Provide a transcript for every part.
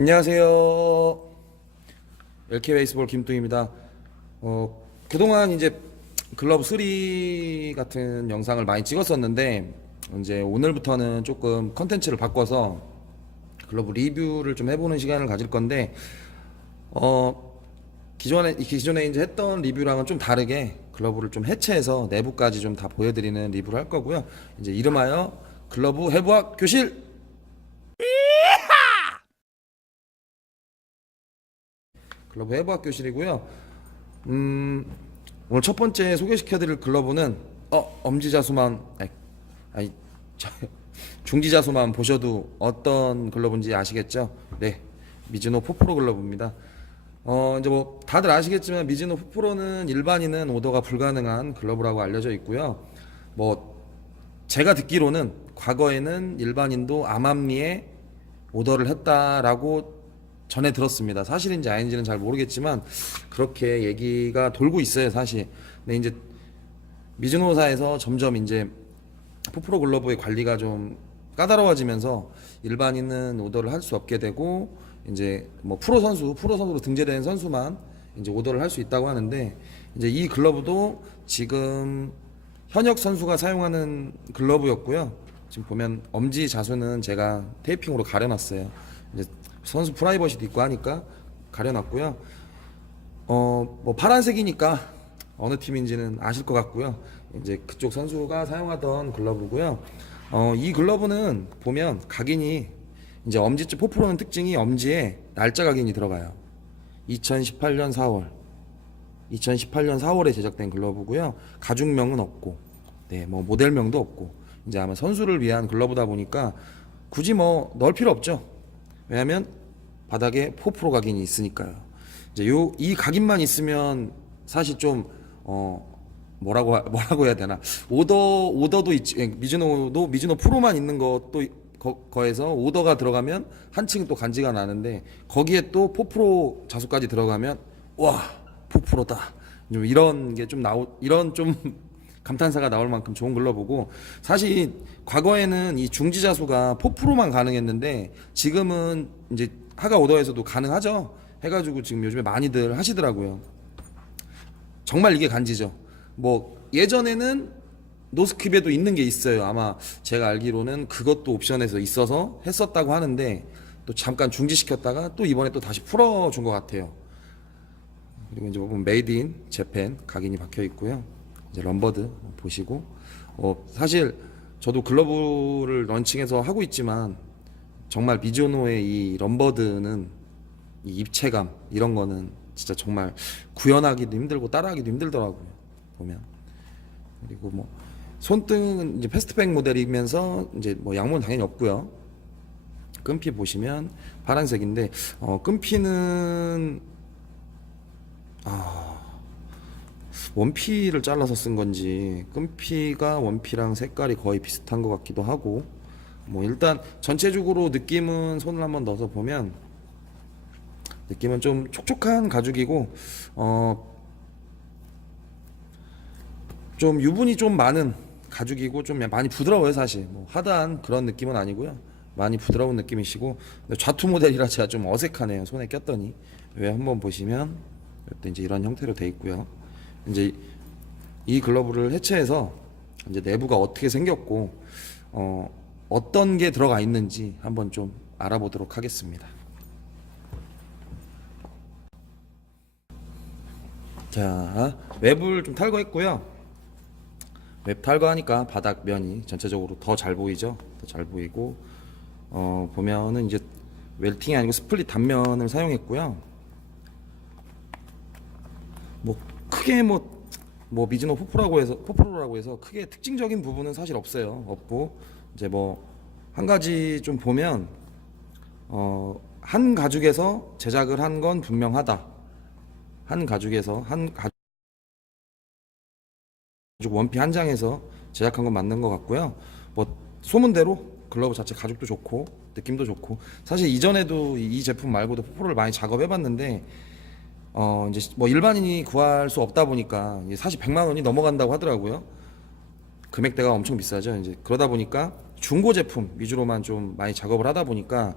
안녕하세요. LK 베이스볼 김뚱입니다. 그동안 이제 글러브 3 같은 영상을 많이 찍었었는데, 이제 오늘부터는 조금 컨텐츠를 바꿔서 글러브 리뷰를 좀 해보는 시간을 가질 건데, 기존에 이제 했던 리뷰랑은 좀 다르게 글러브를 좀 해체해서 내부까지 좀 다 보여드리는 리뷰를 할 거고요. 이제 이름하여 글러브 해부학 교실! 글러브 해부학 교실이고요. 오늘 첫 번째 소개시켜드릴 글러브는 엄지자수만 아니 중지자수만 보셔도 어떤 글러브인지 아시겠죠? 네, 미즈노 4프로 글러브입니다. 이제 뭐 다들 아시겠지만 미즈노 4프로는 일반인은 오더가 불가능한 글러브라고 알려져 있고요. 뭐 제가 듣기로는 과거에는 일반인도 암암리에 오더를 했다라고 전에 들었습니다. 사실인지 아닌지는 잘 모르겠지만 그렇게 얘기가 돌고 있어요, 사실. 근데 이제 미즈노사에서 점점 이제 포프로 글러브의 관리가 좀 까다로워지면서 일반인은 오더를 할 수 없게 되고, 이제 뭐 프로 선수로 등재된 선수만 이제 오더를 할 수 있다고 하는데, 이제 이 글러브도 지금 현역 선수가 사용하는 글러브였고요. 지금 보면 엄지 자수는 제가 테이핑으로 가려놨어요. 이제 선수 프라이버시도 있고 하니까 가려놨고요. 뭐 파란색이니까 어느 팀인지는 아실 것 같고요. 이제 그쪽 선수가 사용하던 글러브고요. 이 글러브는 보면 각인이 이제 엄지쪽 포프로는 특징이 엄지에 날짜 각인이 들어가요. 2018년 4월에 제작된 글러브고요. 가죽명은 없고, 네, 뭐 모델명도 없고, 이제 아마 선수를 위한 글러브다 보니까 굳이 뭐 넣을 필요 없죠. 왜냐하면 바닥에 포프로 각인이 있으니까요. 이제 이 각인만 있으면 사실 좀 뭐라고 해야 되나, 오더도 있지. 미즈노 프로만 있는 것도 거에서 오더가 들어가면 한층 또 간지가 나는데, 거기에 또 포프로 자수까지 들어가면 와, 포프로다. 좀 이런 게 좀 이런 좀 감탄사가 나올 만큼 좋은 글러브고, 사실 과거에는 이 중지자수가 포프로만 가능했는데 지금은 이제 하가 오더에서도 가능하죠. 해가지고 지금 요즘에 많이들 하시더라고요. 정말 이게 간지죠. 뭐 예전에는 노스킵에도 있는 게 있어요. 아마 제가 알기로는 그것도 옵션에서 있어서 했었다고 하는데, 또 잠깐 중지시켰다가 또 이번에 또 다시 풀어준 것 같아요. 그리고 이제 보면 메이드 인 재팬 각인이 박혀 있고요. 이제 럼버드 보시고, 사실 저도 글러브를 런칭해서 하고 있지만 정말 미즈노의 이 럼버드는 이 입체감 이런 거는 진짜 정말 구현하기도 힘들고 따라하기도 힘들더라고요, 보면. 그리고 뭐 손등은 이제 패스트백 모델이면서 이제 뭐 양문 당연히 없고요. 끈피 보시면 파란색인데, 끈피는 원피를 잘라서 쓴 건지 끈피가 원피랑 색깔이 거의 비슷한 것 같기도 하고, 뭐 일단 전체적으로 느낌은 손을 한번 넣어서 보면 느낌은 좀 촉촉한 가죽이고, 좀 유분이 좀 많은 가죽이고 좀 많이 부드러워요. 사실 뭐 하드한 그런 느낌은 아니고요. 많이 부드러운 느낌이시고, 좌투 모델이라 제가 좀 어색하네요, 손에 꼈더니. 왜 한번 보시면 이제 이런 형태로 돼 있고요. 이제 이 글러브를 해체해서 이제 내부가 어떻게 생겼고 어떤 게 들어가 있는지 한번 좀 알아보도록 하겠습니다. 자, 웹을 좀 탈거했고요. 웹 탈거하니까 바닥 면이 전체적으로 더 잘 보이죠? 더 잘 보이고, 보면은 이제 웰팅이 아니고 스플릿 단면을 사용했고요. 뭐 크게 뭐 미즈노 포프로라고 해서 크게 특징적인 부분은 사실 없고, 이제 뭐 한 가지 좀 보면 한 가죽에서 제작을 한 건 분명하다. 한 가죽에서 한 가죽 원피 한 장에서 제작한 건 맞는 것 같고요. 뭐 소문대로 글러브 자체 가죽도 좋고 느낌도 좋고, 사실 이전에도 이 제품 말고도 포프로를 많이 작업해봤는데 이제 뭐 일반인이 구할 수 없다 보니까 사실 100만 원이 넘어간다고 하더라고요. 금액대가 엄청 비싸죠. 이제 그러다 보니까 중고 제품 위주로만 좀 많이 작업을 하다 보니까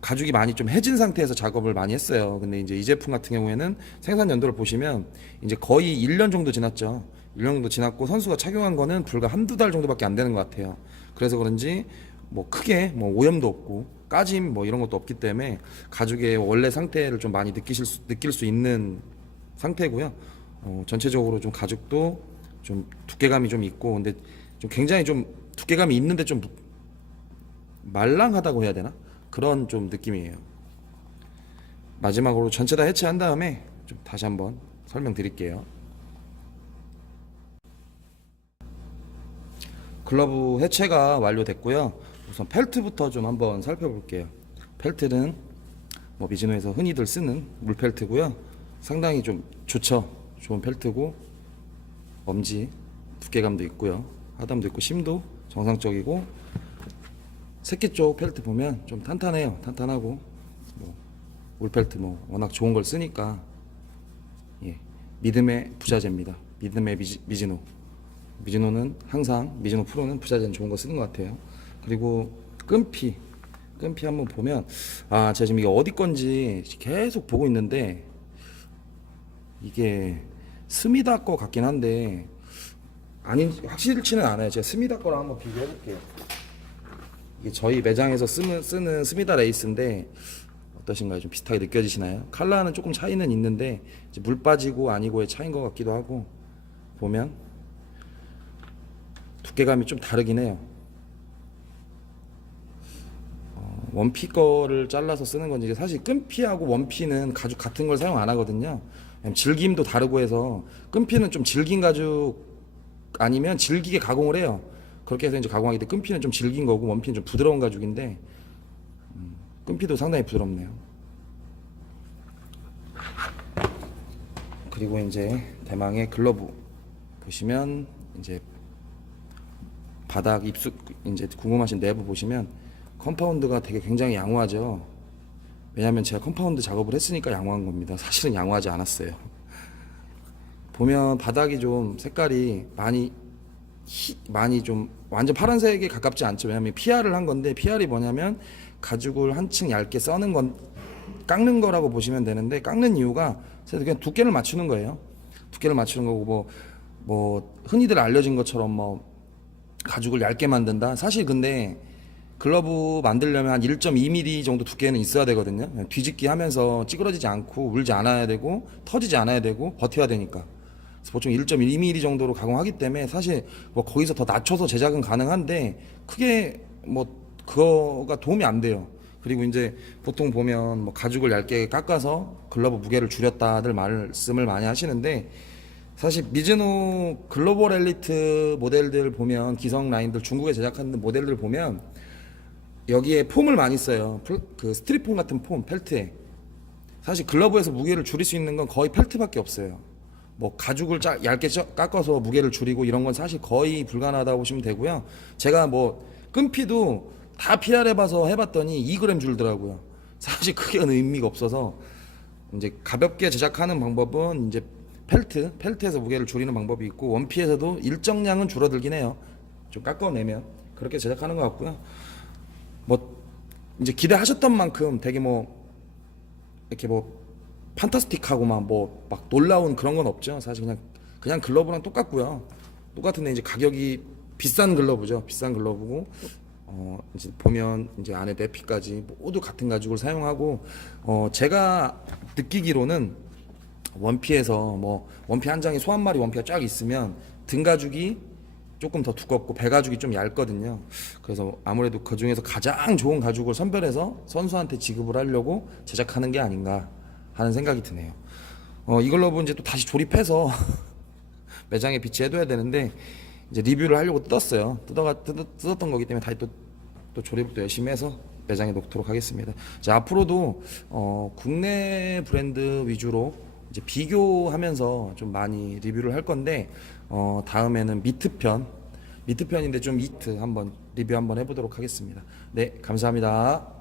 가죽이 많이 좀 해진 상태에서 작업을 많이 했어요. 근데 이제 이 제품 같은 경우에는 생산 연도를 보시면 이제 거의 1년 정도 지났죠. 1년 정도 지났고 선수가 착용한 거는 불과 한두 달 정도밖에 안 되는 것 같아요. 그래서 그런지 뭐 크게 뭐 오염도 없고 까짐 뭐 이런 것도 없기 때문에 가죽의 원래 상태를 좀 많이 느낄 수 있는 상태고요. 전체적으로 좀 가죽도 좀 두께감이 좀 있고 근데 좀 굉장히 좀 두께감이 있는데 좀 말랑하다고 해야 되나? 그런 좀 느낌이에요. 마지막으로 전체 다 해체한 다음에 좀 다시 한번 설명드릴게요. 글러브 해체가 완료됐고요. 우선 펠트부터 좀 한번 살펴볼게요. 펠트는 뭐 미즈노에서 흔히들 쓰는 물 펠트고요. 상당히 좀 좋죠. 좋은 펠트고 엄지 두께감도 있고요. 하담도 있고 심도 정상적이고 새끼 쪽 펠트 보면 좀 탄탄해요. 탄탄하고 뭐 물펠트 뭐 워낙 좋은 걸 쓰니까 예, 믿음의 부자재입니다. 믿음의 미즈노. 미즈노는 항상 미즈노 프로는 부자재는 좋은 거 쓰는 것 같아요. 그리고 끈피 한번 보면 제가 지금 이게 어디 건지 계속 보고 있는데 이게 스미다 거 같긴 한데 아닌 확실치는 않아요. 제가 스미다 거랑 한번 비교해 볼게요. 이게 저희 매장에서 쓰는 스미다 레이스인데 어떠신가요? 좀 비슷하게 느껴지시나요? 컬러는 조금 차이는 있는데 이제 물 빠지고 아니고의 차이인 것 같기도 하고 보면 두께감이 좀 다르긴 해요. 원피 거를 잘라서 쓰는 건지 사실 끈피하고 원피는 가죽 같은 걸 사용 안 하거든요. 질김도 다르고 해서 끈피는 좀 질긴 가죽 아니면 질기게 가공을 해요. 그렇게 해서 이제 가공하기 때문에 끈피는 좀 질긴 거고 원피는 좀 부드러운 가죽인데 끈피도 상당히 부드럽네요. 그리고 이제 대망의 글러브 보시면 이제 바닥 입수 이제 궁금하신 내부 보시면 컴파운드가 되게 굉장히 양호하죠. 왜냐하면 제가 컴파운드 작업을 했으니까 양호한 겁니다. 사실은 양호하지 않았어요. 보면 바닥이 좀 색깔이 많이 좀 완전 파란색에 가깝지 않죠. 왜냐하면 PR을 한 건데 PR이 뭐냐면 가죽을 한층 얇게 써는 건 깎는 거라고 보시면 되는데 깎는 이유가 그냥 두께를 맞추는 거예요. 두께를 맞추는 거고 뭐 흔히들 알려진 것처럼 뭐 가죽을 얇게 만든다. 사실 근데 글러브 만들려면 한 1.2mm 정도 두께는 있어야 되거든요. 뒤집기 하면서 찌그러지지 않고 울지 않아야 되고 터지지 않아야 되고 버텨야 되니까. 그래서 보통 1.1mm 정도로 가공하기 때문에 사실 뭐 거기서 더 낮춰서 제작은 가능한데 크게 뭐 그거가 도움이 안 돼요. 그리고 이제 보통 보면 뭐 가죽을 얇게 깎아서 글러브 무게를 줄였다들 말씀을 많이 하시는데 사실 미즈노 글로벌 엘리트 모델들 보면 기성 라인들 중국에 제작하는 모델들 보면 여기에 폼을 많이 써요. 그 스트리폼 같은 폼 펠트에 사실 글러브에서 무게를 줄일 수 있는 건 거의 펠트밖에 없어요. 뭐 가죽을 얇게 깎아서 무게를 줄이고 이런 건 사실 거의 불가능하다고 보시면 되고요. 제가 뭐 끈피도 다 PR해봐서 해봤더니 2g 줄더라고요. 사실 크게 의미가 없어서 이제 가볍게 제작하는 방법은 이제 펠트에서 무게를 줄이는 방법이 있고 원피에서도 일정량은 줄어들긴 해요. 좀 깎아내면 그렇게 제작하는 것 같고요. 뭐 이제 기대하셨던 만큼 되게 뭐 이렇게 뭐 판타스틱하고만 뭐 막 놀라운 그런 건 없죠. 사실 그냥 글러브랑 똑같고요. 똑같은데 이제 가격이 비싼 글러브죠. 비싼 글러브고 이제 보면 이제 안에 내피까지 모두 같은 가죽을 사용하고 제가 느끼기로는 원피에서 뭐 원피 한 장에 소 한 마리 원피가 쫙 있으면 등 가죽이 조금 더 두껍고 배 가죽이 좀 얇거든요. 그래서 아무래도 그 중에서 가장 좋은 가죽을 선별해서 선수한테 지급을 하려고 제작하는 게 아닌가 하는 생각이 드네요. 이 글러브 이제 또 다시 조립해서 매장에 비치해둬야 되는데 이제 리뷰를 하려고 뜯었던 거기 때문에 다시 또 조립을 또 열심히 해서 매장에 놓도록 하겠습니다. 자, 앞으로도 국내 브랜드 위주로 이제 비교하면서 좀 많이 리뷰를 할 건데 다음에는 미트편인데 좀 이트 한번 리뷰 한번 해보도록 하겠습니다. 네, 감사합니다.